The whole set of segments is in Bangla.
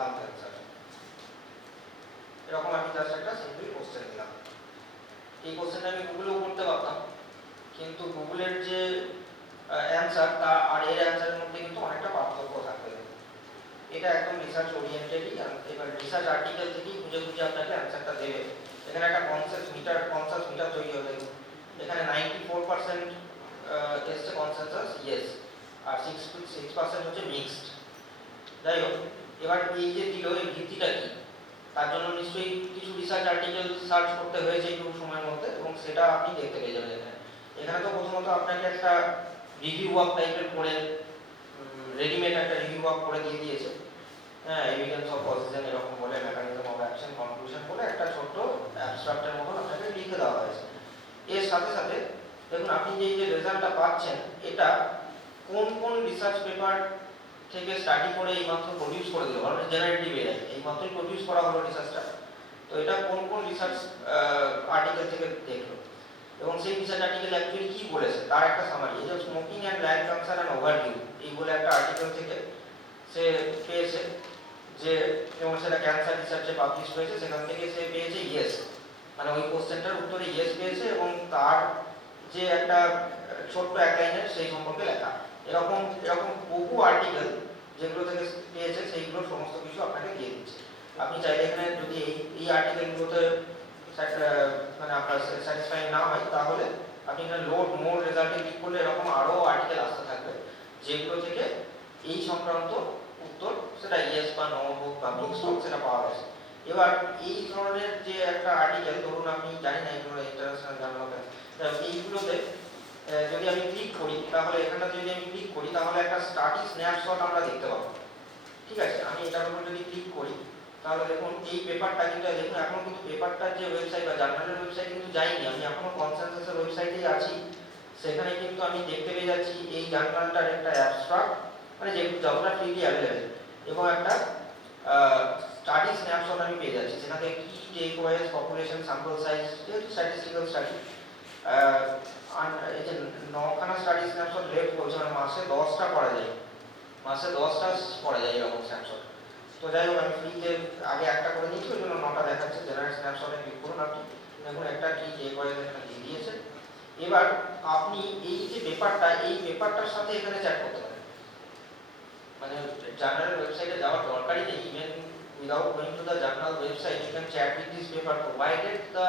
Lung cancer. এরকম আমি জাস্ট একটা সিম্পল কোশ্চেন দিলাম। এই কোশ্চেনটা আমি গুগলেও করতে পারতাম, কিন্তু গুগলের যে অ্যান্সার তা আর এর অ্যান্সারের মধ্যে কিন্তু অনেকটা পার্থক্য থাকবে। এটা একদম রিসার্চ ওরিয়েন্টেডই, এবার রিসার্চ আর্টিকেল থেকেই খুঁজে খুঁজে আপনাকে অ্যান্সারটা দেবে। এখানে একটা কনসেন্সাস মিটার তৈরি হবে। এখানে 94% এসছে কনসেন্সাস ইয়েস, আর 6% হচ্ছে মিক্সড। যাই হোক, এবার এই যে দিল, এই ভিত্তিটা কি, তার জন্য নিশ্চয়ই কিছু রিসার্চ আর্টিকেল সার্চ করতে হয়েছে একটু সময়ের মধ্যে, এবং সেটা আপনি দেখতে পেয়ে যাবেন এখানে। এখানে তো প্রথমত আপনাকে একটা রিভিউ ওয়ার্ক টাইপের করে, রেডিমেড একটা রিভিউ ওয়ার্ক করে দিয়ে দিয়েছে। হ্যাঁ, এভিডেন্স অফ পজিশন এরকম বলে, মেকানিজম অফ অ্যাকশন, কনক্লুশন বলে একটা ছোট্ট অ্যাবস্ট্রাক্টের মতন আপনাকে লিখে দেওয়া হয়েছে। এর সাথে সাথে দেখুন, আপনি যে রেজাল্টটা পাচ্ছেন, এটা কোন কোন রিসার্চ পেপার থেকে স্টাডি করে এইমাত্র প্রডিউস করে দিল, কারণ জেনারেটিভ এআই এইমাত্রই প্রডিউস করা হলো রিসার্চটা। তো এটা কোন কোন রিসার্চ আর্টিকেল থেকে দেখলো, এবং সেই রিসার্চ আর্টিকেল অ্যাকচুয়ালি কি বলেছে তার একটা সামারি। এই যে smoking and lung cancer and overview, এই বলে একটা আর্টিকেল থেকে সে পেয়েছে যে, এবং সেটা ক্যান্সার রিসার্চে পাবলিশ হয়েছে, সেখান থেকে সে পেয়েছে ইয়েস, মানে ওই কোশ্চেনটার উত্তরে ইয়েস পেয়েছে, এবং তার যে একটা ছোট্ট এক লাইনের সেই সম্পর্কে লেখা। এরকম এরকম বহু আর্টিকেল যেগুলো থেকে পেয়েছে, সেইগুলো সমস্ত কিছু আপনাকে দিয়ে দিচ্ছে। আপনি চাইলে এখানে যদি এই আর্টিকেলগুলোতে মানে আপনার স্যাটিসফাই না হয়, তাহলে আপনি এখানে লোড মোর রেজাল্টে ক্লিক করলে এরকম আরও আর্টিকেল আসতে থাকবে, যেগুলো থেকে এই সংক্রান্ত উত্তর, সেটা ইয়েস বা নো হোক বা মিক্সড হোক, সেটা পাওয়া গেছে। এবার এই ধরনের যে একটা আর্টিকেল, ধরুন আপনি জানি না এগুলো ইন্টারন্যাশনাল জার্নাল, এইগুলোতে যদি আমি ক্লিক করি, তাহলে এখানটা যদি আমি ক্লিক করি, তাহলে একটা স্টাডি স্ন্যাপশট আমরা দেখতে পাবো। ঠিক আছে, আমি এটার উপর যদি ক্লিক করি, তাহলে দেখুন এই পেপারটা কিন্তু, দেখুন এখনো কিন্তু পেপারটার যে ওয়েবসাইট বা জার্নালের ওয়েবসাইট কিন্তু যাইনি, আমি এখনো কনসেনসাসের ওয়েবসাইটেই আছি। সেখানে কিন্তু আমি দেখতে পেয়ে যাচ্ছি এই জার্নালটার একটা অ্যাবস্ট্রাক্ট, মানে যেগুলো যতটা ফ্রিলি অ্যাভেলেবেল, এবং একটা স্টাডি স্ন্যাপশট আমি পেয়ে যাচ্ছি। সেখানে কি টেকওয়েজ, পপুলেশন, স্যাম্পল সাইজ, যেহেতু স্ট্যাটিস্টিক্যাল স্টাডি, এই যে 9খানা স্টাডি স্ন্যাপশট লেফট বলছে, মানে মাসে 10টা করা যায়, মাসে 10টা করা যায় এরকম স্ন্যাপশট। তো যাই হোক, আমি ফ্রিতে আগে একটা করে নিচ্ছি, ওই জন্য 9টা দেখাচ্ছে। জেনারেল স্ন্যাপশটে ক্লিক করুন আপনি, দেখুন একটা কি টেকওয়েজ এখানে দিয়ে দিয়েছে। এবার আপনি এই যে পেপারটা, এই পেপারটার সাথে এখানে চ্যাট করতে পারেন, মানে জার্নালের ওয়েবসাইটে যাওয়ার দরকারই নেই। Even without going to the journal website, you can chat with this paper, provided the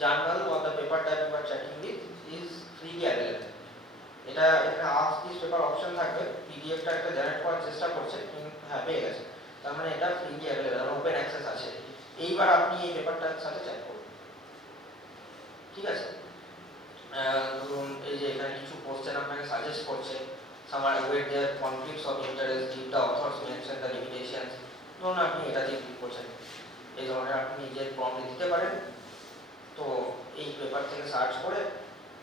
journal or the paper that you are chatting with is freely available. এটা এখানে ask this paper অপশন থাকবে, পিডিএফটা একটা জেনারেট করার চেষ্টা করছে, হ্যাঁ পেয়ে গেছে, তার মানে এটা ফ্রিলি অ্যাভেলেবল, ওপেন অ্যাক্সেস আছে। এইবার আপনি এই পেপারটার সাথে চ্যাট করুন। ঠিক আছে, ধরুন এই যে এখানে কিছু কোশ্চেন আপনাকে সাজেস্ট করছে, summer wait there conflicts of interest, give the authors mention the limitations. ধরুন আপনি এটা দিয়ে ক্লিক করছেন, এই ধরনের আপনি নিজের প্রম্পট দিতে পারেন। তো এই পেপার থেকে সার্চ করে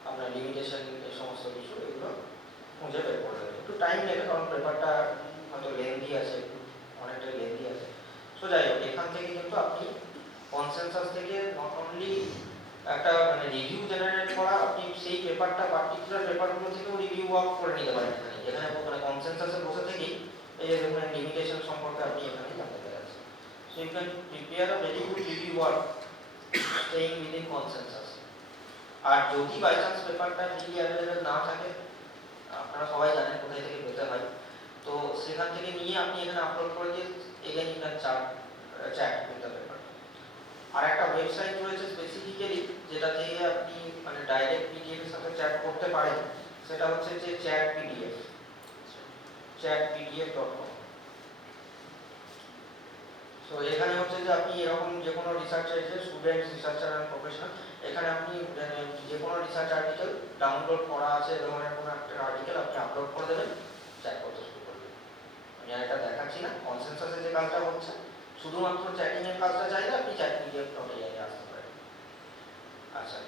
আপনার লিমিটেশন, এই সমস্ত কিছু এগুলো খুঁজে বের করে দেবে। একটু টাইম নেবে, কারণ পেপারটা হয়তো লেন্দি আছে, অনেকটাই লেন্দি আছে। সো যাই হোক, এখান থেকে কিন্তু আপনি কনসেনসাস থেকে নট অনলি একটা মানে রিভিউ জেনারেট করা, আপনি সেই পেপারটা, পার্টিকুলার পেপারগুলো থেকেও রিভিউ ওয়ার্ক করে নিতে পারেন। এখানে মানে কনসেনসাসে বসে থেকেই এই যে ধরুন লিমিটেশন সম্পর্কে আপনি এখানে জানতে পারছেন। So you can prepare a very good review work staying within consensus. আর যদি বাই চান্স পেপারটা ফ্রিলি অ্যাভেলেবেল না থাকে, আপনারা সবাই জানেন কোথায় থেকে পেতে হয়, তো সেখান থেকে নিয়ে আপনি এখানে আপলোড করে দিয়ে again you can chat with the paper. আর একটা ওয়েবসাইট রয়েছে স্পেসিফিক্যালি, যেটা থেকে আপনি মানে ডাইরেক্ট পিডিএফ এর সাথে চ্যাট করতে পারেন, সেটা হচ্ছে যে চ্যাট পিডিএফ, chatpdf.com। তো এখানে হচ্ছে যে আপনি এরকম যে কোনো রিসার্চের, যে স্টুডেন্টস, রিসার্চার এন্ড প্রফেশনাল, এখানে আপনি যে কোনো রিসার্চ আর্টিকেল ডাউনলোড করা আছে, ধরনের কোনো একটা আর্টিকেল আপনি আপলোড করে দেবেন, চ্যাট করতে শুরু করবেন। আমি আর এটা দেখাচ্ছি না, কনসেনসাসে যে কাজটা হচ্ছে, শুধুমাত্র চ্যাটিং এর কাজটা চাইলে আপনি chatpdf.ai এ আসতে পারেন। আচ্ছা,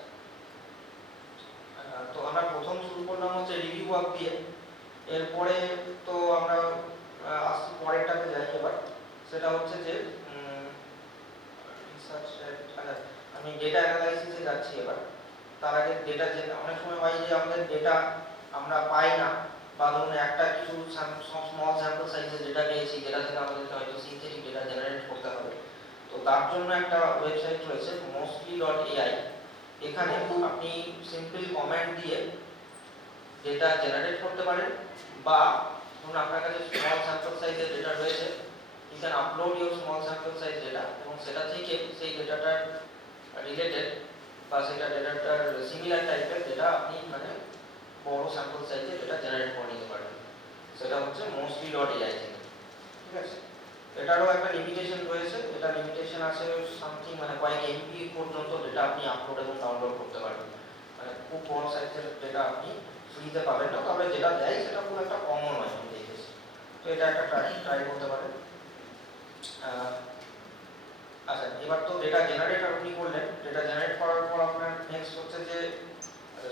তো আমরা প্রথম শুরু করলাম হচ্ছে রিভিউ ওয়ার্ক দিয়ে। এরপরে তো আমরা আসছি পরেরটাতে যাই এবার, সেটা হচ্ছে যে আমি ডেটা অ্যানালাইসিসে যাচ্ছি এবার। তার আগে ডেটা, যে অনেক সময় হয় যে আমাদের ডেটা আমরা পাই না, বা ধরুন একটা কিছু স্মল স্যাম্পল সাইজের ডেটা পেয়েছি, যেটা থেকে আমাদেরকে হয়তো সিনথেটিক ডেটা তার জন্য একটা ওয়েবসাইট রয়েছে mostly.ai। এখানে আপনি সিম্পল কমেন্ট দিয়ে ডেটা জেনারেট করতে পারেন, বা ধরুন আপনার কাছে স্মল স্যাম্পল সাইজের ডেটা রয়েছে, you can upload your small sample size data, এবং সেটা থেকে সেই ডেটাটার রিলেটেড বা সেটা ডেটাটার সিমিলার টাইপের ডেটা আপনি মানে বড় স্যাম্পল সাইজে ডেটা জেনারেট করে নিতে পারবেন। সেটা হচ্ছে mostly.ai থেকে। ঠিক আছে, এটারও একটা লিমিটেশন রয়েছে। এটা লিমিটেশন আছে সামথিং মানে কয়েক এমবি পর্যন্ত ডেটা আপনি আপলোড এবং ডাউনলোড করতে পারবেন। মানে খুব বড় সাইজের ডেটা আপনি ফ্রিতে পাবেন না, তবে যেটা দেয় সেটা খুব একটা কমও নয় আমি দেখেছি। তো এটা একটা ট্রাই করতে পারেন। আচ্ছা, এবার তো ডেটা জেনারেট আপনি করলেন। ডেটা জেনারেট করার পর আপনার নেক্সট হচ্ছে যে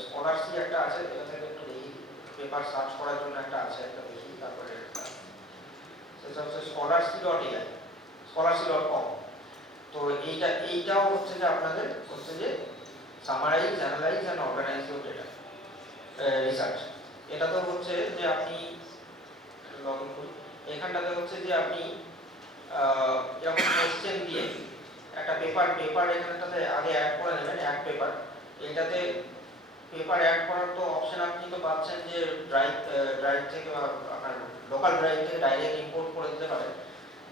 স্কলারশিপ একটা আছে, এটা থেকে একটু দেখি, পেপার সার্চ করার জন্য একটা আছে, একটা দেখি। তারপরে সেটা হচ্ছে scholarship.ai, scholarship.com। তো এইটাও হচ্ছে যে আপনাদের হচ্ছে যে summarize, analyze and organize your data research. এটা তো হচ্ছে যে আপনি লগ ইন করি, এখানটাতে হচ্ছে যে আপনি এরকম কোশ্চেন দিয়ে একটা পেপার এখানটাতে আগে অ্যাড করে নেবেন, এক পেপার। এইটাতে পেপার অ্যাড করার তো অপশন আপনি তো পাচ্ছেন যে ড্রাইভ থেকে বা আপনার লোকাল ড্রাইভ থেকে ডাইরেক্ট ইম্পোর্ট করে দিতে পারেন,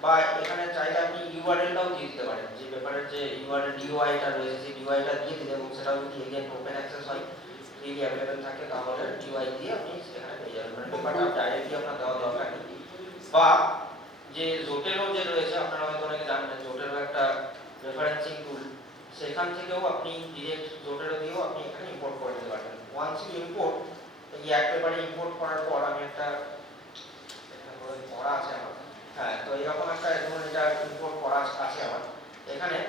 বা এখানে চাইলে আপনি ইউআরএলটাও দিয়ে দিতে পারেন। যে পেপারের যে ইউআরএল ডিওআইটা রয়েছে সেই ডিওআইটা দিয়ে দিলে, এবং সেটাও যদি এগেন ওপেন অ্যাক্সেস হয়, ফ্রিলি অ্যাভেলেবেল থাকে, তাহলে ডিওআই দিয়ে আপনি সেখানে পেয়ে যাবেন। মানে পেপারটা ডাইরেক্টলি আপনার দেওয়া দরকার নেই। বা যে জোটেরও যে রয়েছে, আপনারা হয়তো অনেকে জানেন, জোটেরও একটা রেফারেন্সিং টুল, সেখান থেকেও আপনি ডিরেক্ট জোটেরও দিয়েও আপনি এখানে ইম্পোর্ট করে নিতে পারবেন। ওয়ান্স ইউ ইম্পোর্ট, এই এক পেপারে ইম্পোর্ট করার পর আমি একটা পড়া আছে আমার, হ্যাঁ, তো এরকম একটা ধরুন এটা ইম্পোর্ট করা আছে আমার এখানে।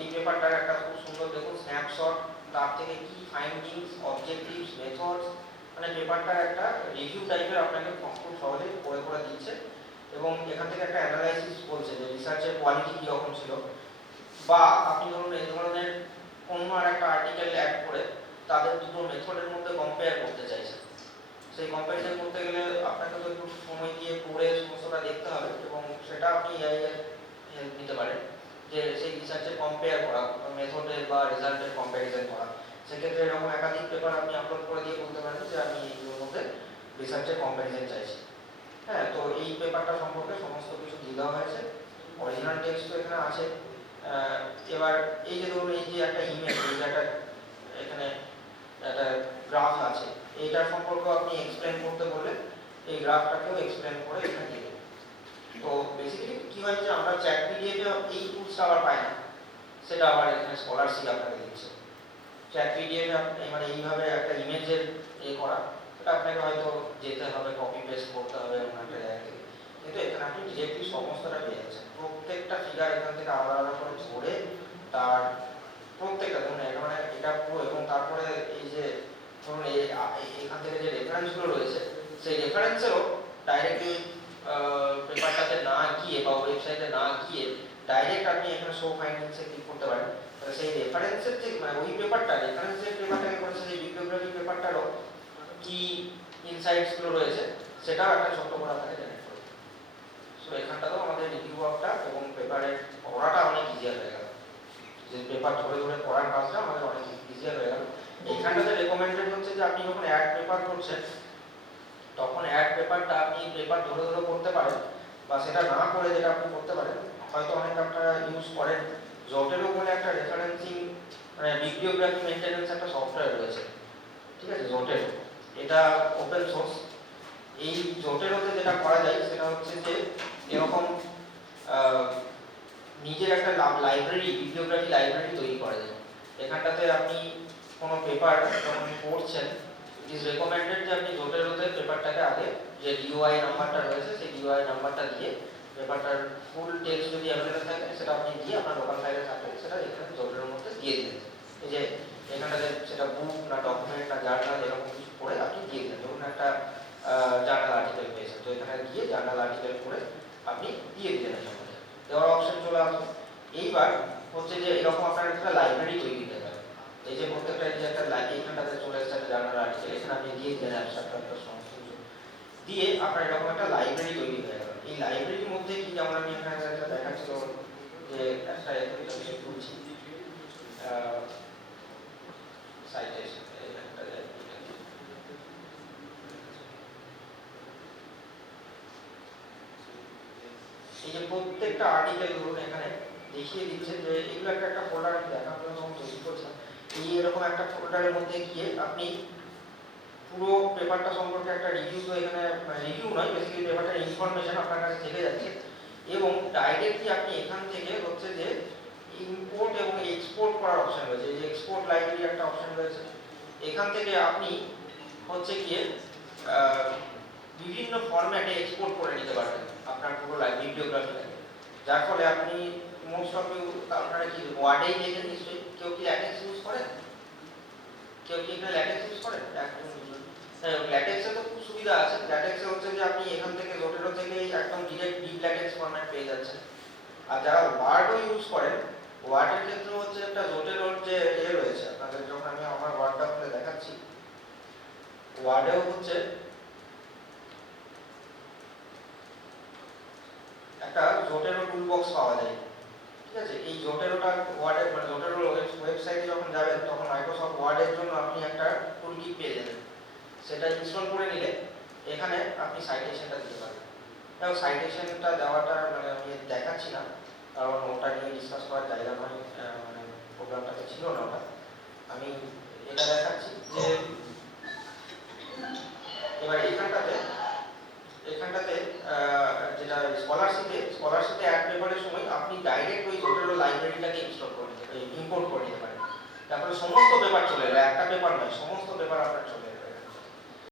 এই পেপারটার একটা খুব সুন্দর দেখুন স্ন্যাপশট, তার থেকে কি ফাইন্ডিংস, অবজেক্টিভস, মেথডস, মানে পেপারটার একটা রিভিউ টাইপের আপনাকে খুব সহজে করে দিচ্ছে। এবং এখান থেকে একটা অ্যানালাইসিস বলছে যে রিসার্চের কোয়ালিটি কীরকম ছিল। বা আপনি ধরুন এই ধরনের অন্য আর একটা আর্টিকেল অ্যাড করে তাদের দুটো মেথডের মধ্যে কম্পেয়ার করতে চাইছে। সেই কম্প্যারিজন করতে গেলে আপনাকে তো একটু সময় দিয়ে পড়ে সমস্তটা দেখতে হবে, এবং সেটা আপনি এআই এর হেল্প নিতে পারেন যে সেই রিসার্চের কম্পেয়ার করা, মেথডের বা রেজাল্টের কম্প্যারিজন করা। সেক্ষেত্রে এরকম একাধিক পেপার আপনি আপলোড করে দিয়ে বলতে পারেন যে আমি এইগুলোর মধ্যে রিসার্চের কম্প্যারিজন চাইছি। হ্যাঁ, তো এই পেপারটা সম্পর্কে সমস্ত কিছু দিয়ে দেওয়া হয়েছে, অরিজিনাল টেক্সট তো এখানে আছে। এবার এই যে ধরুন এই যে একটা ইমেজ, একটা এখানে একটা গ্রাফ আছে, এইটার সম্পর্কে আপনি এক্সপ্লেন করতে বললে এই গ্রাফটাকেও এক্সপ্লেন করে এখানে দিয়ে দেবে। তো বেসিক্যালি কি হয় যে আমরা চ্যাটপিডিএফে এই টুলসটা আবার পাই না, সেটা আবার এখানে স্কলারশিপ আপনাকে দিচ্ছে। চ্যাটপিডিএফে মানে এইভাবে একটা ইমেজের করা, সেটা আপনাকে হয়তো যেতে হবে, কপি পেস্ট করতে হবে অন্য একটা জায়গা থেকে, কিন্তু এখানে আপনি ডিরেক্টলি সমস্তটা পেয়ে যাচ্ছেন। প্রত্যেকটা ফিগার এখান থেকে আলাদা আলাদা করে ধরে তার প্রত্যেকটা ধরুন মানে এটা পুরো, এবং তারপরে এই যে ধরুন এখান থেকে যে রেফারেন্সগুলো রয়েছে সেই রেফারেন্সেরও ডাইরেক্টলি পেপারটাতে না গিয়ে বা ওয়েবসাইটে না গিয়ে ডাইরেক্ট আপনি এখানে শো ফাইন্ডিংসে ক্লিক করতে পারেন। তাহলে সেই রেফারেন্সের যে মানে ওই পেপারটা, রেফারেন্সের পেপারটাকে করেছে সেই বিবলিওগ্রাফি পেপারটারও কি ইনসাইটসগুলো রয়েছে সেটাও একটা ছোট্ট করে আপনাকে জেনারেট করবে। সো এখানটাতেও আমাদের রিভিউ ওয়ার্কটা এবং পেপারের পড়াটা অনেক ইজিয়ার হয়ে গেল। যে পেপার ধরে ধরে পড়ার কাজটা আমাদের অনেক ইজিয়ার হয়ে গেল। এইখানটাতে রেকমেন্ডেড হচ্ছে যে আপনি যখন অ্যাড পেপার করছেন তখন অ্যাড পেপারটা আপনি পেপার ধরে ধরে করতে পারেন, বা সেটা না করে যেটা আপনি করতে পারেন, হয়তো অনেক আপনারা ইউজ করেন জোটেরো বলে একটা রেফারেন্সিং মানে বিবলিওগ্রাফি মেইনটেনেন্স একটা সফটওয়্যার রয়েছে। ঠিক আছে, জোটেরো এটা ওপেন সোর্স। এই জোটেরোতে যেটা করা যায় সেটা হচ্ছে যে এরকম নিজের একটা লাইব্রেরি, বিবলিওগ্রাফি লাইব্রেরি তৈরি করা যায়। এখানটাতে আপনি কোনো পেপার যখন পড়ছেন, ইট ইজ রেকমেন্ডেড যে আপনি জোটেরোতে পেপারটাকে আগে যে ডিওআই নাম্বারটা রয়েছে সেই ডিওআই নাম্বারটা দিয়ে পেপারটার ফুল টেক্সট যদি অ্যাভেলেবেল থাকে সেটা আপনি দিয়ে আপনার লোকাল ফাইলে থাকে সেটা এখানে জোটেরোর মধ্যে দিয়ে দিলেন। এই যে এখানটাতে সেটা বুক না ডকুমেন্ট না জার্নাল এরকম কিছু করে আপনি দিয়ে দিলেন। ধরুন একটা জার্নাল আর্টিকেল পেয়েছেন, তো এখানে গিয়ে জার্নাল আর্টিকেল করে আপনি দিয়ে দিলেন, এর মধ্যে দেওয়ার অপশন চলে আসবে। এইবার হচ্ছে যে এরকম আপনার একটা লাইব্রেরি তৈরি হতে পারে। এই যে প্রত্যেকটা যে একটা এখানটাতে চলে এসেছে একটা জার্নাল আর্টিকেল, এখানে আপনি দিয়ে দিলেন অ্যাবস্ট্রাক্ট একটা সমস্ত কিছু দিয়ে আপনার এরকম একটা লাইব্রেরি তৈরি হয়ে গেল। এই লাইব্রেরির মধ্যে কি, যেমন আমি এখানে একটা দেখাচ্ছিল যে একটা এখনই আমি বলছি সাইটেশন একটা এই যে প্রত্যেকটা আর্টিকেল ধরুন এখানে দেখিয়ে দিচ্ছে যে এগুলো একটা ফোল্ডার আমি দেখানোর জন্য তৈরি করছিলাম। এই এরকম একটা ফোল্ডারের মধ্যে গিয়ে আপনি পুরো পেপারটা সম্পর্কে একটা রিভিউ, তো এখানে রিভিউ নয়, বেসিক্যালি পেপারটার ইনফরমেশন আপনার কাছে থেকে যাচ্ছে এবং ডাইরেক্টলি আপনি এখান থেকে হচ্ছে যে ইম্পোর্ট এবং এক্সপোর্ট করার অপশন রয়েছে। এই যে এক্সপোর্ট লাইব্রেরি একটা অপশন রয়েছে, এখান থেকে আপনি হচ্ছে গিয়ে বিভিন্ন ফরম্যাটে এক্সপোর্ট করে নিতে পারবেন আপনার পুরো বিবলিওগ্রাফিটাকে, যার ফলে আপনি মোস্ট অফ ইউ আপনারা কি ওয়ার্ডেই লেখেন নিশ্চয়ই। কেউ কি ল্যাটেক্স ইউজ করেন? কেউ কি এখানে ল্যাটেক্স ইউজ করেন? ল্যাটেক্সে তো খুব সুবিধা আছে। ল্যাটেক্সে হচ্ছে যে আপনি এখান থেকে জোটেরো থেকে একদম ডিরেক্ট ডিপ ল্যাটেক্স ফরম্যাট পেয়ে যাচ্ছেন। আর যারা ওয়ার্ডও ইউজ করেন, ওয়ার্ডের ক্ষেত্রে হচ্ছে একটা জোটেরোর যে রয়েছে, আপনাদের যখন আমি আমার ওয়ার্ডটা আপনাদের দেখাচ্ছি, ওয়ার্ডেও হচ্ছে একটা জোটেরো টুল বক্স পাওয়া যায়। ঠিক আছে, এই জোটেরোটা ওয়ার্ডের মানে জোটেরো ওয়েবসাইটে যখন যাবেন তখন মাইক্রোসফট ওয়ার্ডের জন্য আপনি একটা টুল কিট পেয়ে যাবেন। সেটা ইনস্টল করে নিলে এখানে আপনি সাইটেশনটা দিতে পারবেন। এবং সাইটেশনটা দেওয়াটা মানে আমি দেখাচ্ছি না, কারণ ওটা নিয়ে ডিসকাস করার জায়গা নয়, মানে প্রোগ্রামটাতে ছিল না ওটা। আমি এটা দেখাচ্ছি যে এবার এখানটাতে যেটা স্কলারশিপে অ্যাড পেপারের সময় আপনি ডাইরেক্ট ওই জোটেরো লাইব্রেরিটাকে ইনস্টল করে নিতে ইম্পোর্ট করে নিতে পারেন। তারপরে সমস্ত পেপার চলে এলো, একটা পেপার নয়, সমস্ত পেপার আপনার চলে